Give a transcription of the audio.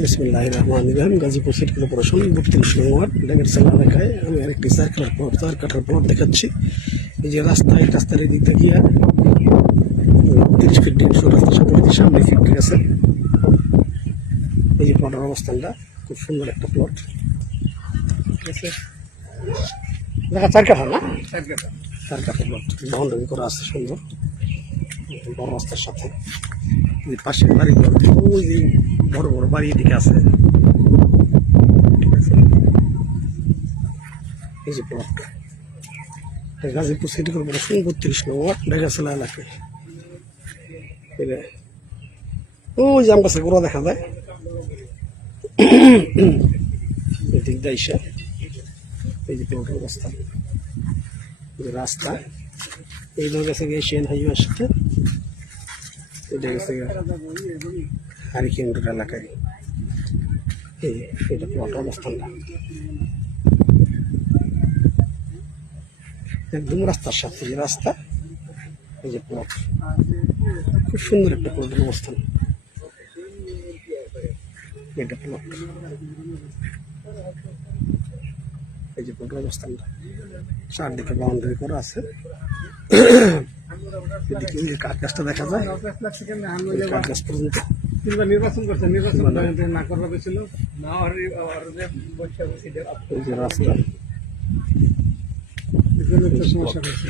বিসমিল্লাহ রহমান রহিম গাজীপুর সিটি কর্পোরেশন বত্রিশ নং ওয়ার্ড ডেঙ্গেরসালা এলাকায় আমি আরেকটি চার কাঠার প্লট চার কাঠার প্লট দেখাচ্ছি। এই যে রাস্তা এই রাস্তার এই দিক থেকে তিরিশ ফিট দেড়শো রাস্তার সাথে সামনে ফিট গেছে এই যে প্লটের অবস্থানটা, খুব সুন্দর একটা প্লট ঠিক আছে দেখা চার কাঠা না? চার কাঠা প্লট বাউন্ডারি করা আছে, সুন্দর। বড় রাস্তার সাথে। পাশে বাড়ি ওই বড় বড় বাড়ি এদিকে আছে। এই যে প্লট গাজীপুর সিটি কর্পোরেশন বত্রিশ নং ওয়ার্ড ঢাকাশালা এলাকায় ওই যে আম গাছের গোড়া দেখা যায়। এদিক দিয়ে এসে, এই যে প্লটের অবস্থা। রাস্তা। এই ধর গেছে গিয়ে সেন হাইওয়ের সাথে এটা গেছে হারিকেন রোড এলাকায় এই প্লট অবস্থানটা। একদম রাস্তার সাথে যে রাস্তা, এই যে প্লট। খুব সুন্দর একটা প্লটের অবস্থান। এটা প্লট। এই যে প্লটের অবস্থানটা। চারদিকে বাউন্ডারি করা আছে। এদিকে কাঠ গাছটা দেখা যায়। কাঠ গাছ পর্যন্ত কিংবা নির্বাচন করছে নির্বাচন না করবা ছিল। না আর রাস্তা। সমস্যা করছে